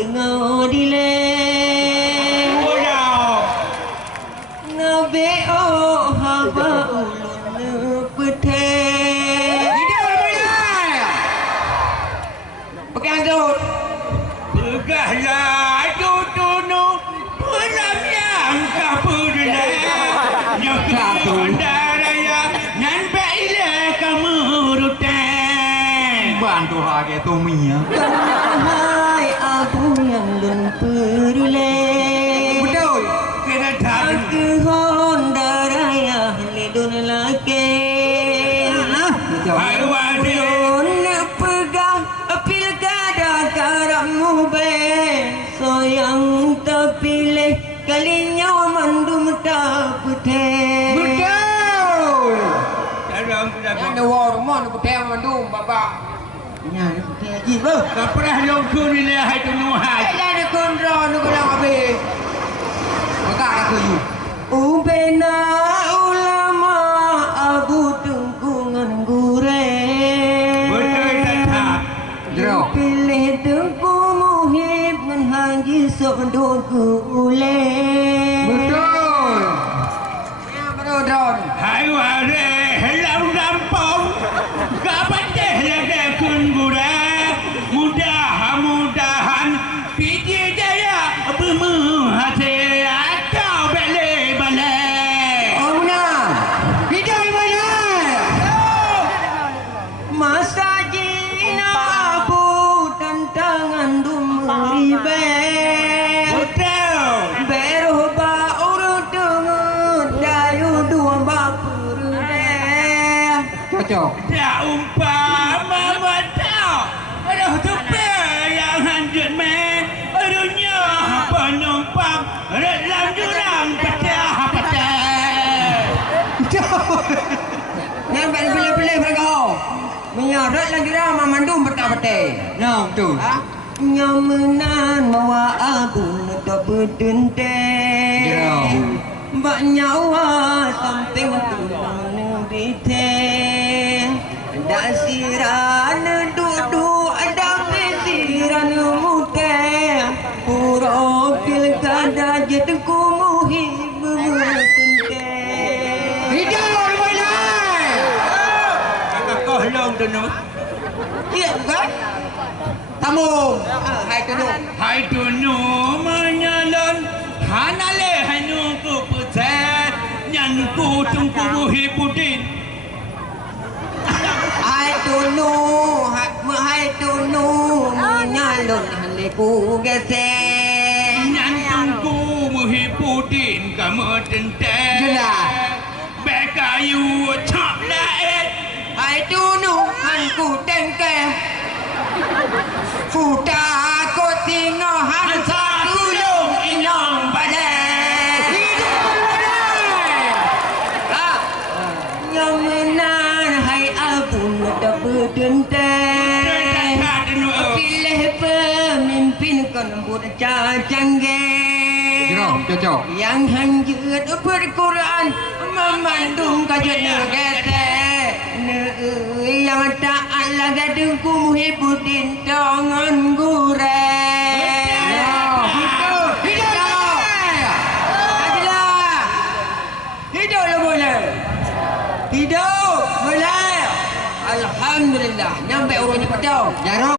dengar dileh ngabe haba ulun peteh Hidup boleh. Pegang dut. Pegahlah tutunu pulang yang kapurna Nyokandaraya nan baila kamu rutan Bantu harga tu minyak. hai aku yang lun peruleh Betul. Kena tak aku honda raya ledun lake Hai wadi ulun pegang pilkada karamu be soyang terpilih kalinya mandum tak peteh Betul. Sarang sudah Yang ada rumah nak pegang mandum bapa. nya ni peteh ji bo tak pernah longkun ni lah hai tunu hai Ada ada kondro nak bilang habis. Maka aku you. ubena ulama abu tungkungan gure Betul tak Jero. pilih tengku muhib ngan haji sok doku ule Betul. Ya betul Don. Hai wadi helau rampong Gak patah laga kun gura Mudah-mudahan Piji jaya Bermuhati Atau balik-balik Oh benar. Hidup mana? masa jina abu tantangan dumuribe Betul beruh ba urut dengut dayu dua bapurbe Cocok. Tak umpama betul Aduh tupe yang hanjut meh Aduhnya penumpang Dalam jurang petah-petah nampak pilih-pilih mereka menyarat lagi ramah mandum betul-betul Ya betul. ha? Nyamenan mawa abu tak berdente Jero. Mbak nyawa samping tulang bite Dak siran duduk ada pesiran mute Puro pilkada jetku muhib bertente Hidup mana? Kau long tu no Iya bukan? Tamu. Hai tu Hai tunu menyalon Hanale hanu ku pucat Nyanku tungku muhibudin Hai tunu menyalon haleku gesek Nyantungku muhibudin kamu tentang Jelas. Bekayu cak lain Hai tunu hanku tengke Futa aku tingo hansa tulung inong badai Yang menan hai abun tak berdenteng Pilih pemimpin kon bocah canggih Jero. Cocok. Yang hanjut berquran memandung kajian negara yang taat laga dengku muhibudin tangan gure hidup boleh hidup boleh alhamdulillah nyampe orangnya padau Jero.